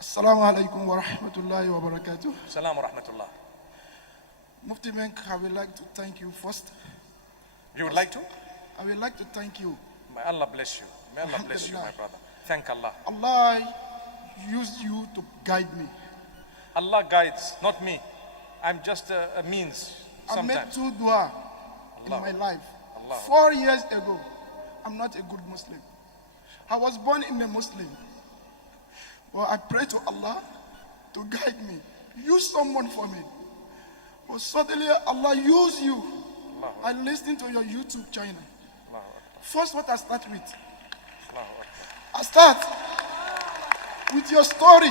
Assalamu alaikum wa rahmatullahi wa barakatuh. Salam wa rahmatullah. Mufti Menk, I would like to thank you first. You would like to? I would like to thank you. May Allah bless you. May Allah bless you, my brother. Thank Allah. Allah used you to guide me. Allah guides, not me. I'm just a means I made sometimes. 2 dua in Allah. my life. Allah. 4 years ago, I'm not a good Muslim. I was born in a Muslim. But I pray to Allah to guide me. Use someone for me. But suddenly Allah used you. Allah. I listened to your YouTube channel. Allah. First, what I start with. Allah. I start with your story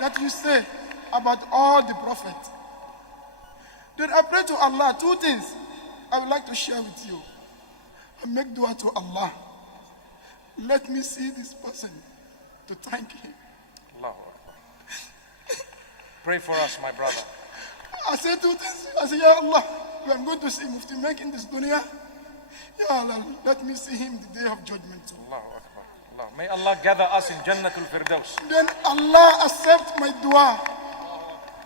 that you say about all the prophets. Then I pray to Allah 2 things I would like to share with you. I make dua to Allah. Let me see this person to thank him. Allah. Pray for us, my brother. I say 2 things. I say, Ya Allah, I'm going to see Mufti Menk in this dunya. Ya Allah, let me see him the day of judgment too. Allahu Akbar. Allah. May Allah gather us in Jannatul Firdaus. Then Allah accept my dua.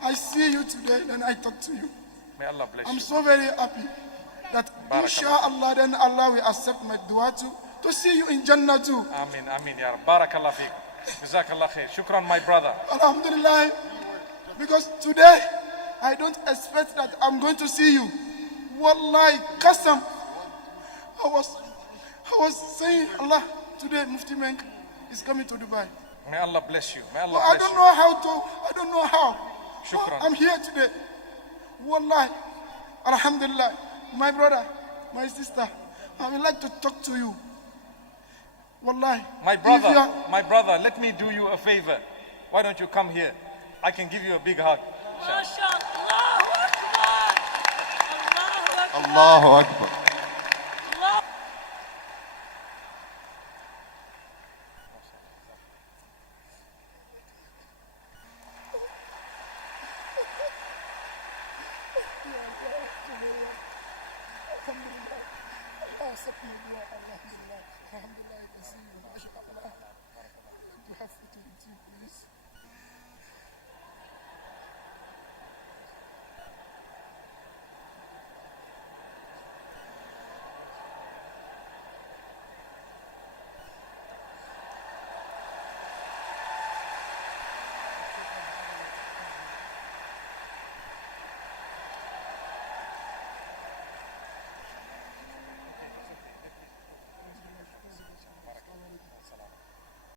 I see you today, then I talk to you. May Allah bless I'm you. so very happy that Barakallah. inshallah then Allah will accept my dua too, to see you in Jannah too. Amin, amin, ya Rab. Barakallah feek. Jazakallah khair. Shukran, my brother. Alhamdulillah. Because today I don't expect that I'm going to see you. Wallahi, Qasam. I was saying, Allah, today Mufti Menk is coming to Dubai. May Allah bless you. May But Allah I bless don't you. know how to, I don't know how. Shukran. I'm here today. Wallahi. Alhamdulillah. My brother, my sister, I would like to talk to you. Wallahi. My If you brother, are- my brother, let me do you a favor. Why don't you come here? I can give you a big hug. Allahu Akbar. Alhamdulillah. Allah accept my dua. Alhamdulillah. Alhamdulillah. I can see you. MashaAllah. To have to please.